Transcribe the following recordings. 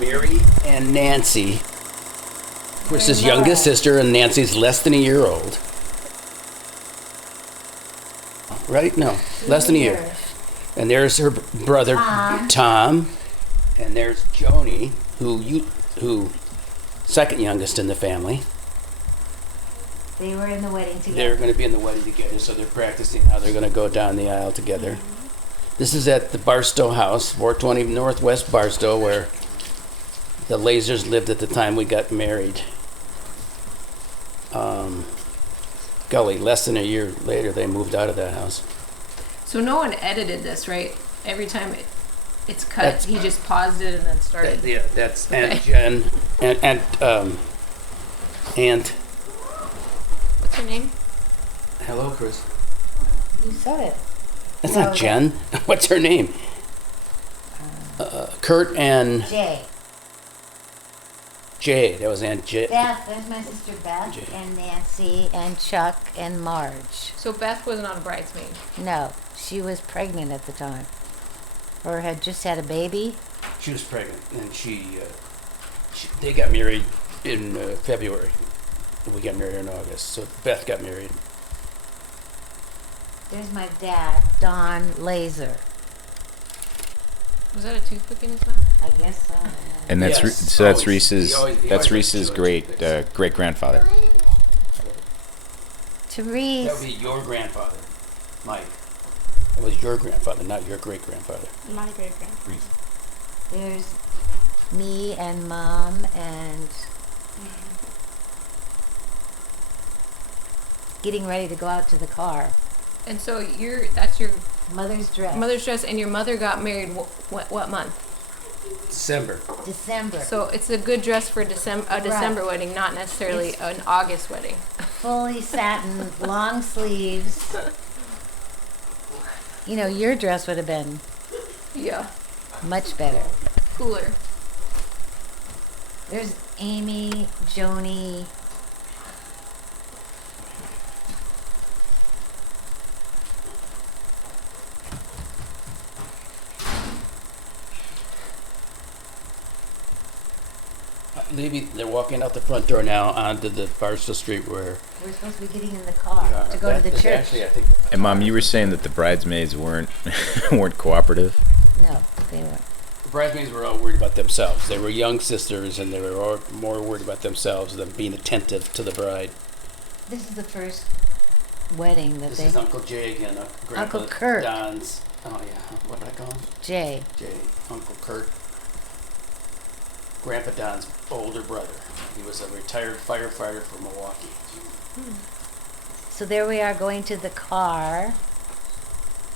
Mary and Nancy. Chris's youngest sister, and Nancy's less than a year old. Right? No, less than a year. And there's her brother, Tom. And there's Joni, who second youngest in the family. They were in the wedding together. They're going to be in the wedding together, so they're practicing how they're going to go down the aisle together. This is at the Barstow house, 420 Northwest Barstow, where the Lasers lived at the time we got married. Golly, less than a year later, they moved out of that house. So no one edited this, right? Every time it's cut, That's- he just paused it and then started. Yeah, that's Okay. Aunt Jen and Aunt. What's her name? Hello, Chris. You said it. That's No, not Jen. What's her name? Kurt and Jay. That was Aunt Jay. Beth, there's my sister Beth, Jay. and Nancy, and Chuck, and Marge. So Beth was not a bridesmaid. No, she was pregnant at the time. Or had just had a baby. She was pregnant, and they got married in February. We got married in August, so Beth got married. There's my dad, Don Laser. Was that a toothpick in his mouth? I guess so. And that's Yes. so that's Always. Reese's He always that's likes Reese's to great great grandfather. Therese. That would be your grandfather, Mike. That was your grandfather, not your great grandfather. My great grandfather. There's me and Mom and getting ready to go out to the car. And so that's your Mother's dress. mother's dress, and your mother got married what month? December. December. So it's a good dress for a December wedding, not necessarily an August wedding. Fully satin, long sleeves. You know, your dress would have been Yeah, much better. cooler. There's Amy, Joni. They're walking out the front door now onto the Barstow Street where. We're supposed to be getting in the car to go to the that is church. Actually, I think. And Mom, you were saying that the bridesmaids weren't weren't cooperative. No, they weren't. The bridesmaids were all worried about themselves. They were young sisters, and they were all more worried about themselves than being attentive to the bride. This is the first wedding that This they. is Uncle Jay again, Grandpa Uncle Kurt. Don's. Oh yeah, what did I call him? Jay. Jay, Uncle Kurt. Grandpa Don's older brother. He was a retired firefighter from Milwaukee. So there we are going to the car,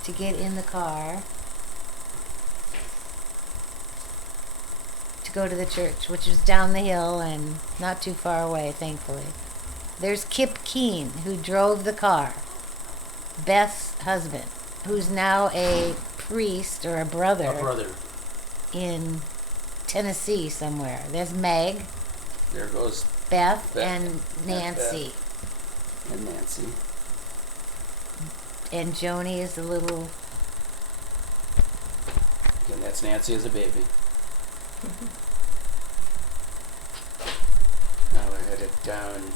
to get in the car, to go to the church, which is down the hill and not too far away, thankfully. There's Kip Keene, who drove the car, Beth's husband, who's now a priest or a brother, A brother. in Tennessee somewhere. There's Meg, There goes Beth, Beth. and Nancy. and Nancy. And Joni is the little. And that's Nancy as a baby. Now we're headed down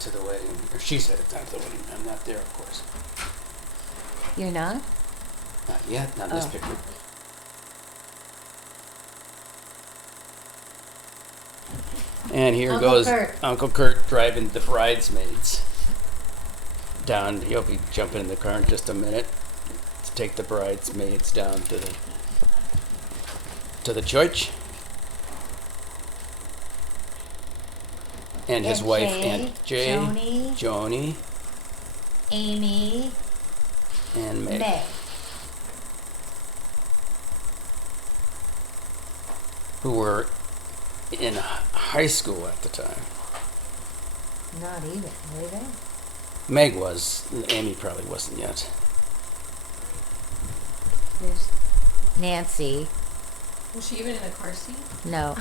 to the wedding. Or she's headed down to the wedding. I'm not there, of course. You're not? Not yet, not in this Oh. picture. And here Uncle goes Kurt. Uncle Kurt driving the bridesmaids down. He'll be jumping in the car in just a minute to take the bridesmaids down to the church. And his And wife, Jay, Aunt Jay, Joni. Joni, Amy, and Meg. Meg. Who were in high school at the time. Not even, were they? Meg was. Amy probably wasn't yet. There's Nancy. Was she even in a car seat? No,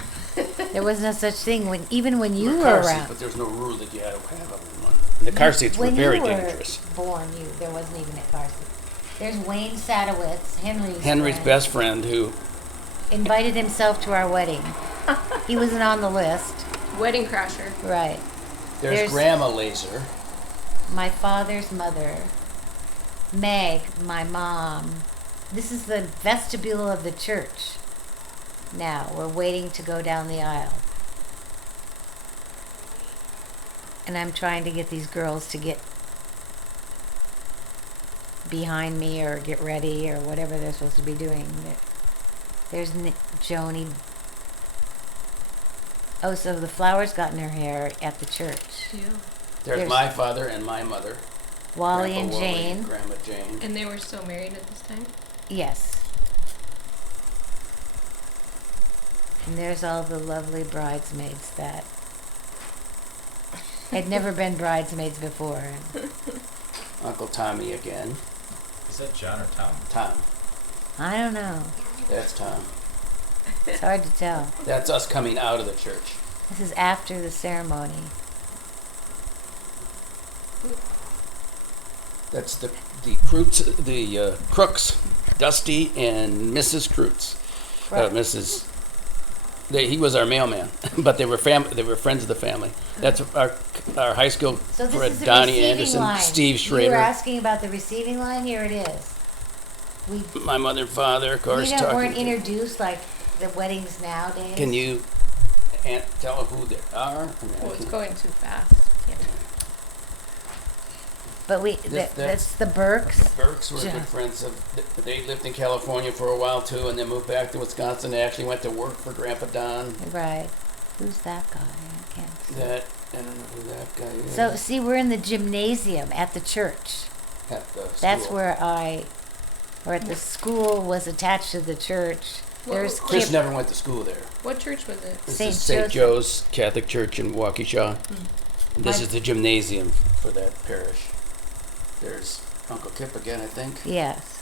there was no such thing even when you The were car seat, around. but there's no rule that you had to have them in one. And the car seats were When very you were dangerous. born, there wasn't even a car seat. There's Wayne Sadowitz, Henry's Henry's friend, best friend, who invited himself to our wedding. He wasn't on the list. Wedding crasher. Right. There's Grandma Laser. My father's mother, Meg, my mom. This is the vestibule of the church. Now, we're waiting to go down the aisle. And I'm trying to get these girls to get behind me or get ready or whatever they're supposed to be doing. There's Joni. Oh, so the flowers got in her hair at the church. Yeah. There's my father and my mother. Wally Grandpa and Wally, Jane. Grandma Jane. And they were still married at this time? Yes. And there's all the lovely bridesmaids that had never been bridesmaids before. Uncle Tommy again. Is that John or Tom? Tom. I don't know. That's Tom. It's hard to tell. That's us coming out of the church. This is after the ceremony. That's the Crooks, Dusty and Mrs. Crooks. Right. Mrs. He was our mailman, but they were friends of the family. That's our high school So this friend, is the Donnie receiving Anderson, line. Steve You were Schrader, asking about the receiving line. Here it is. my mother and father, of course. Weren't introduced like the weddings nowadays. Can you tell who they are? Oh, it's going too fast. Yeah. But That's- that's the Burks. Burks were Yeah. good friends of. They lived in California for a while too, and then moved back to Wisconsin. They actually went to work for Grandpa Don. Right. Who's that guy? I can't see. That I don't know who that guy is. So see, we're in the gymnasium at the church. At the That's school. where the school was attached to the church. Well, There's Chris Kip- never went to school there. What church was it? This St. is St. Joseph. Joe's Catholic Church in Waukesha. And this My- is the gymnasium for that parish. There's Uncle Kip again, I think. Yes.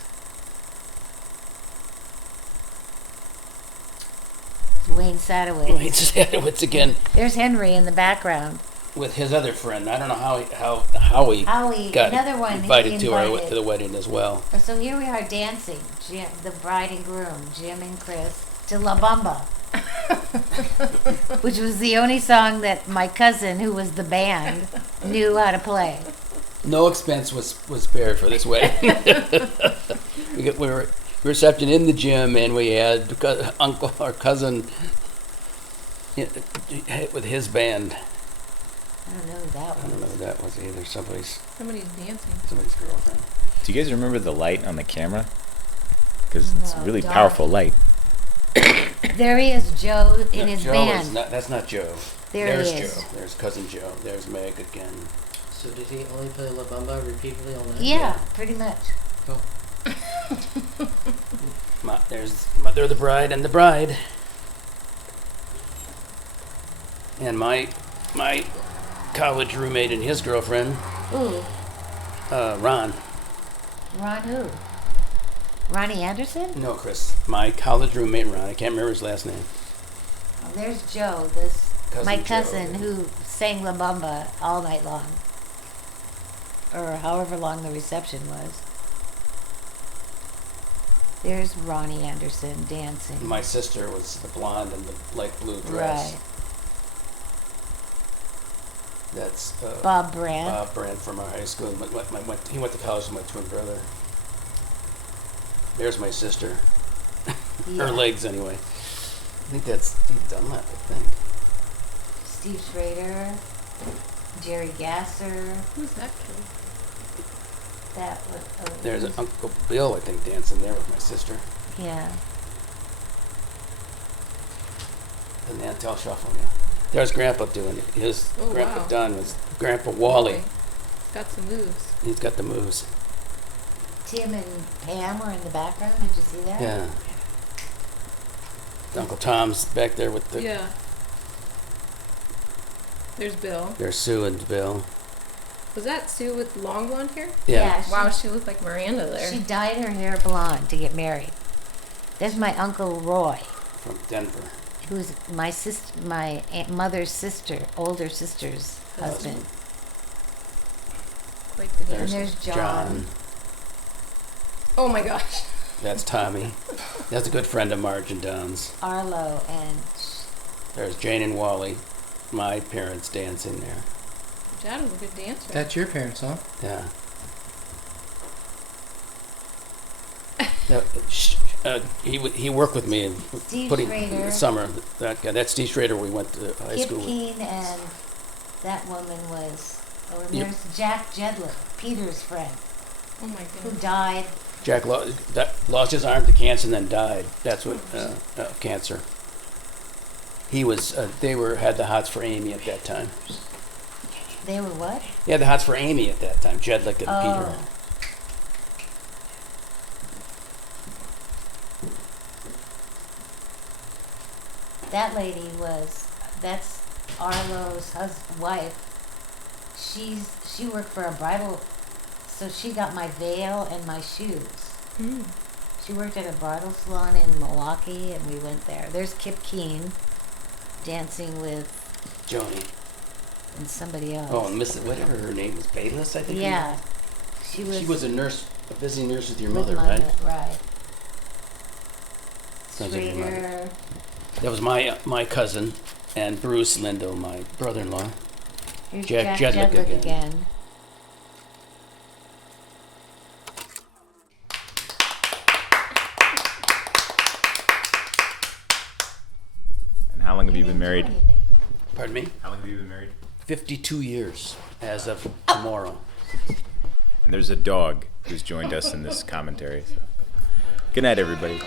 Wayne Sadowitz. Wayne Sadowitz again There's Henry in the background. with his other friend. I don't know how he Howie, got another one invited he to invited. the wedding as well. So here we are dancing, Jim, the bride and groom, Jim and Chris, to La Bamba. Which was the only song that my cousin, who was the band, knew how to play. No expense was spared for this wedding. we were reception in the gym, and we had uncle or cousin with his band. I don't know who that I don't know was. who that was either. Somebody's Somebody's dancing. girlfriend. Do you guys remember the light on the camera? Because it's No, really dark. powerful light. There he is, Joe, in No, his Joe band. is not, that's not Joe. There's There's Joe. There's cousin Joe. There's Meg again. So did he only play La Bamba repeatedly all night? Yeah, pretty much. Cool. There's Mother of the Bride and the bride. And my college roommate and his girlfriend, Ooh, Ron. Ron who? Ronnie Anderson? No, Chris. My college roommate, Ron. I can't remember his last name. Oh, there's Joe, this Cousin my Joe. cousin who sang La Bamba all night long. Or however long the reception was. There's Ronnie Anderson dancing. My sister was the blonde in the light blue dress. Right. That's Bob Brandt. Bob Brandt from our high school. He went to college with my twin brother. There's my sister. Yeah. Her legs, anyway. I think that's Steve Dunlap, I think. Steve Schrader. Jerry Gasser. Who's that kid? That was. Oh, There's Uncle Bill, I think, dancing there with my sister. Yeah. The Nantel Shuffle, yeah. There's Grandpa doing it. His Oh, Grandpa wow. Don was Grandpa Wally. Boy, he's got some moves. He's got the moves. Tim and Pam were in the background. Did you see that? Yeah. Uncle Tom's back there with the. Yeah. There's Bill. There's Sue and Bill. Was that Sue with long blonde hair? Yeah. Wow, she looked like Miranda there. She dyed her hair blonde to get married. There's my Uncle Roy, From Denver. who's my sister, my mother's sister, older sister's husband. Quite the And dancer. there's John. Oh my gosh. That's Tommy. That's a good friend of Marge and Don's. Arlo and There's Jane and Wally, my parents dancing there. Dad was a good dancer. That's your parents, huh? Yeah. He worked with me in Steve putting Schrader. the summer. That guy, that's Steve Schrader. We went to high Kip school with. Keen and that woman was, oh, and Yep. there's Jack Jedlick, Peter's friend, Oh my who goodness. died. Jack lost his arm to cancer and then died. That's what cancer. He was. They had the hots for Amy at that time. They were what? They had the hots for Amy at that time. Jedlick and Peter. Oh. That lady that's Arlo's wife. She worked for a bridal, so she got my veil and my shoes. Mm. She worked at a bridal salon in Milwaukee, and we went there. There's Kip Keen dancing with Joni. and somebody else. Oh, and Miss whatever her name was, Bayless, I think. yeah, she was. She was a nurse, a visiting nurse with your with mother, my right? Right. Sounds like your mother. Schrader. That was my cousin, and Bruce Lindo, my brother-in-law. Here's Jack Jack Jedlick Jedlick again. again. And how long have you been married? Pardon me? How long have you been married? 52 years as of tomorrow. And there's a dog who's joined us in this commentary. So. Good night, everybody.